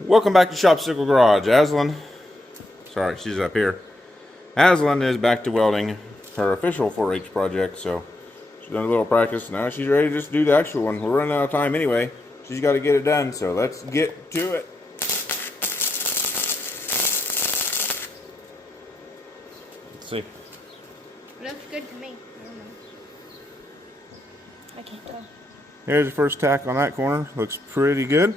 Welcome back to Shopsicle Garage. Azlynn, sorry, she's up here. Azlynn is back to welding her official 4-H project, so she's done a little practice. Now she's ready to just do the actual one. We're running out of time anyway. She's got to get it done, so let's get to it. Let's see. It looks good to me. I don't know. I can't tell. Here's the first tack on that corner. Looks pretty good.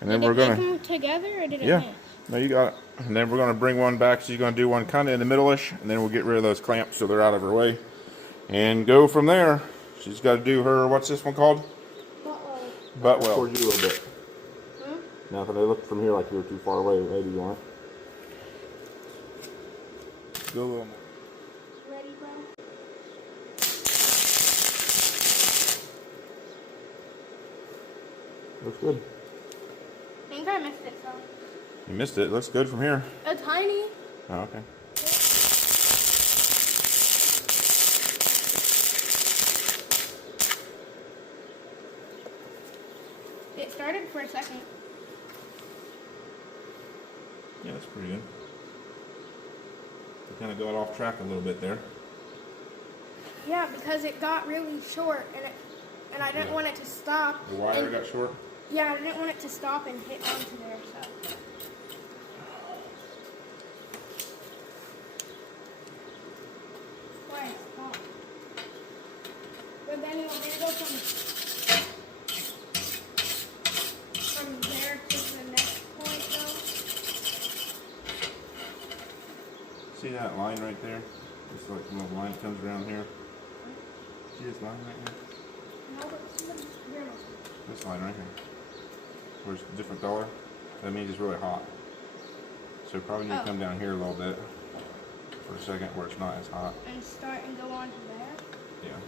And then we're gonna make them together, or did it yeah. miss? No, you got it. And then we're gonna bring one back. She's gonna do one kind of in the middle-ish, and then we'll get rid of those clamps so they're out of her way, and go from there. She's got to do her, what's this one called? Butt weld. Towards you a little bit. Now, if they look from here like you were too far away, maybe you aren't. Go a little more. Ready, bro? Looks good. I think I missed it, so. You missed it. It looks good from here. A tiny. Oh, okay. It started for a second. Yeah, that's pretty good. We kind of got off track a little bit there. Yeah, because it got really short, and I didn't want it to stop. The wire got short? Yeah, I didn't want it to stop and hit onto there, so. Why? Stop. But then you want me to go from there to the next point, though? See that line right there? Just like the little line comes around here. See this line right here? No, but somebody's here. This line right here. Where it's a different color. That means it's really hot. So probably need to come down here a little bit for a second where it's not as hot. And start and go on to there? Yeah.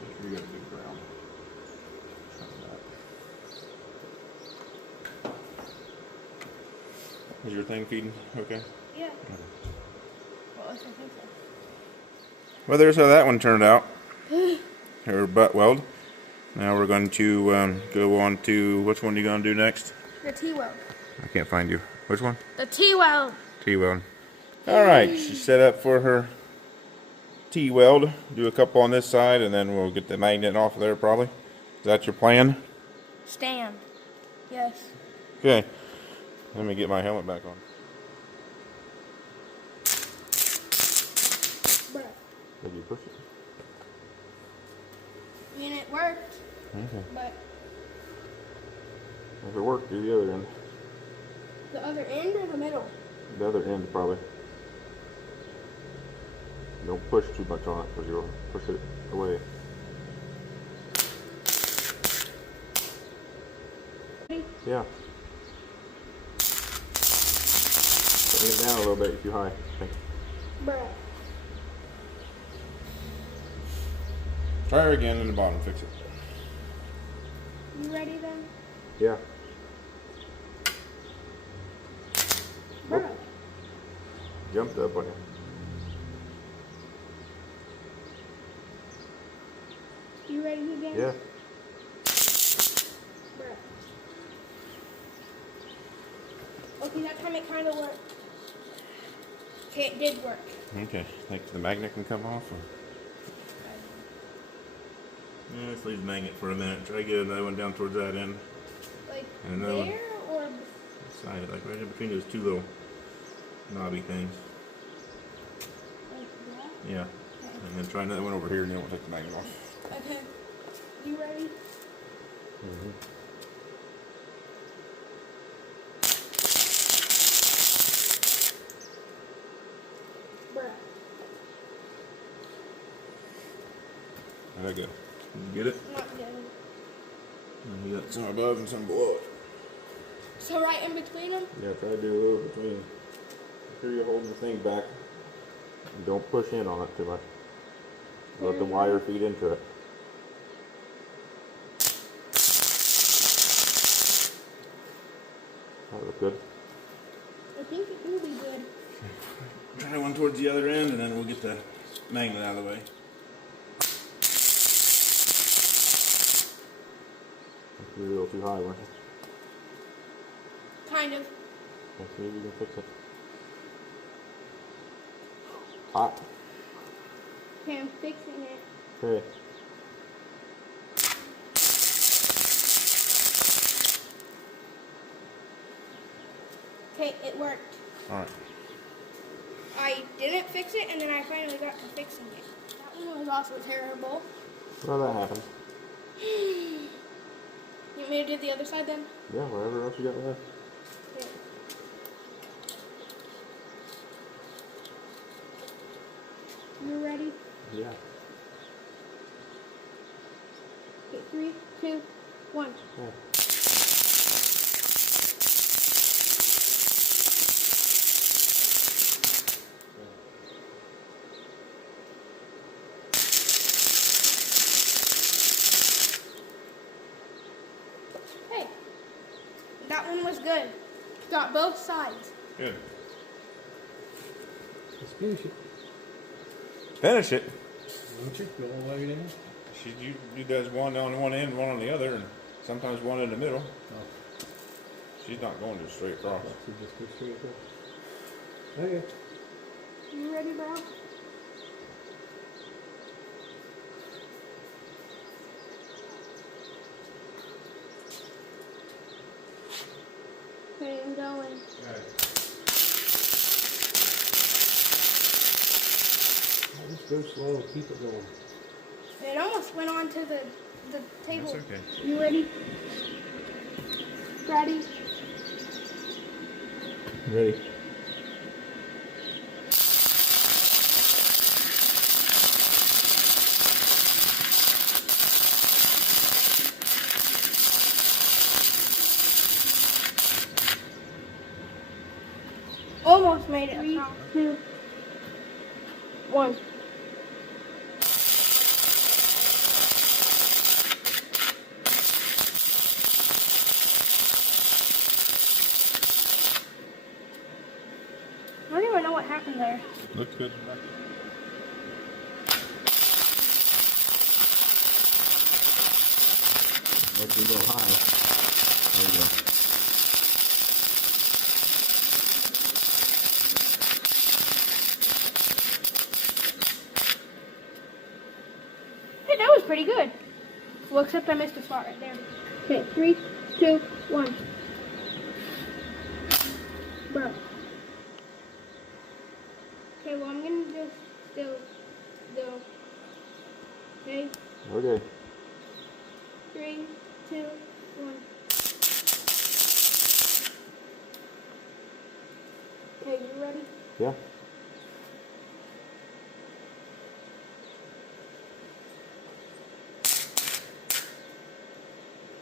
Make sure you got a good ground. Is your thing feeding okay? Yeah. Okay. Well, I think so. Well, there's how that one turned out. Her butt weld. Now we're going to go on to, which one are you going to do next? The T-weld. I can't find you. Which one? The T-weld. T-weld. Alright, she's set up for her T-weld. Do a couple on this side and then we'll get the magnet off of there probably. Is that your plan? Stand. Yes. Okay. Let me get my helmet back on. Bruh. Maybe you push it. I mean, it worked, Okay. but If it worked, do the other end. the other end or the middle? The other end, probably. Don't push too much on it because you'll push it away. Yeah. Bring it down a little bit, you're too high. Bruh. Try her again in the bottom, fix it. You ready then? Yeah. Bruh. Jumped up on you. You ready again? Yeah. Bruh. Okay, that time it kind of worked. Okay, it did work. Okay. Think the magnet can come off? Or? Yeah, let's leave the magnet for a minute. Try to get another one down towards that end. Like And another one. there or? Side, like right in between those two little knobby things. Like that? Yeah. Okay. And then try another one over here and then we'll take the magnet off. Okay. You ready? Mm-hmm. Bruh. How'd that go? Did you get it? Not good. And you got some above and some below it. So right in between them? Yeah, try to do a little between. Make sure you're holding the thing back. And don't push in on it too much. Let the wire feed into it. That look good. I think it will be good. Try one towards the other end and then we'll get the magnet out of the way. You're a little too high, weren't you? Kind of. Let's see if we can fix it. Hot. Okay, I'm fixing it. Okay. Okay, it worked. Alright. I didn't fix it, and then I finally got to fixing it. That one was also terrible. Well, that happens. You want me to do the other side then? Yeah, whatever else you got left. Okay. You ready? Yeah. Okay, 3, 2, 1. Yeah. Hey, that one was good. Got both sides. Good. Let's finish it. Finish it. Won't you? Go all the way down. You does one on one end, one on the other, and sometimes one in the middle. Oh, She's not going just straight across. so just go straight across. Okay. You ready, bro? Okay, I'm going. Just go slow. Keep it going. It almost went on to the table. That's okay. You ready? Ready? Ready. Almost made it. 3, 2, 1. I don't even know what happened there. Looks good. Let you go high. There you go. Hey, that was pretty good. Well, except I missed a spot right there. Okay, 3, 2, 1. Bro. Okay, well, I'm gonna just still go. Okay, Okay. 3, 2, 1. Okay, you ready? Yeah.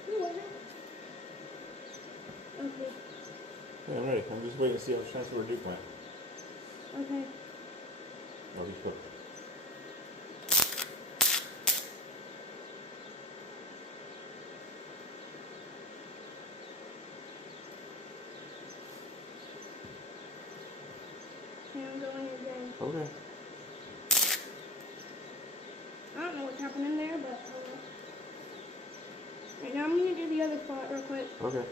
Who was it? Okay, Yeah, I'm ready. I'm just waiting to see how chance we're Duke went. okay. Oh, he's cooked. Okay, I'm going again. Okay. I don't know what's happening there, but oh well. Right now I'm gonna do the other spot real quick. Okay.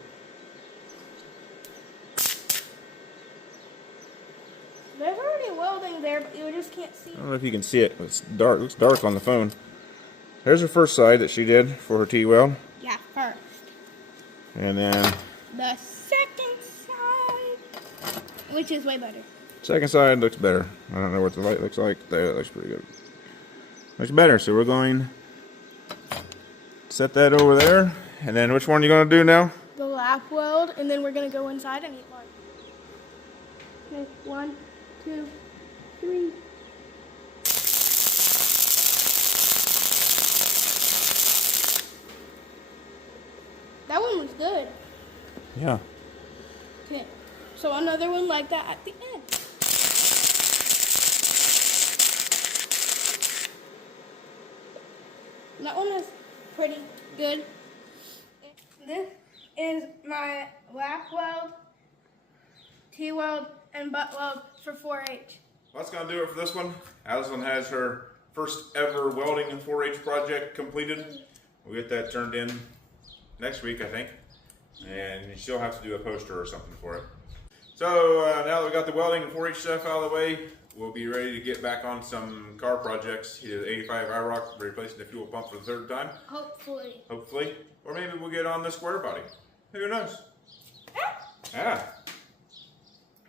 There's already welding there, but you just can't see. I don't know if you can see it. It's dark. It looks dark on the phone. There's her first side that she did for her T-weld. Yeah, first. And then The second side, which is way better. second side looks better. I don't know what the light looks like. There, it looks pretty good. Looks better. So we're going to set that over there. And then which one are you going to do now? The lap weld, and then we're gonna go inside and eat lunch. Okay, 1, 2, 3. That one was good. Yeah. Okay, so another one like that at the end. That one is pretty good. This is my lap weld, T-weld, and butt weld for 4-H. That's going to do it for this one. Azlynn has her first ever welding and 4-H project completed. We'll get that turned in next week, I think. and you still have to do a poster or something for it. So now that we got the welding and 4-H stuff out of the way, we'll be ready to get back on some car projects. Either the 85 IROC, replacing the fuel pump for the 3rd time. Hopefully. Hopefully. Or maybe we'll get on the square body. Who knows? Ah.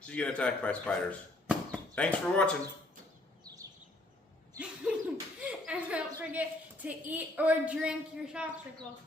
She's getting attacked by spiders. Thanks for watching. And don't forget to eat or drink your popsicle.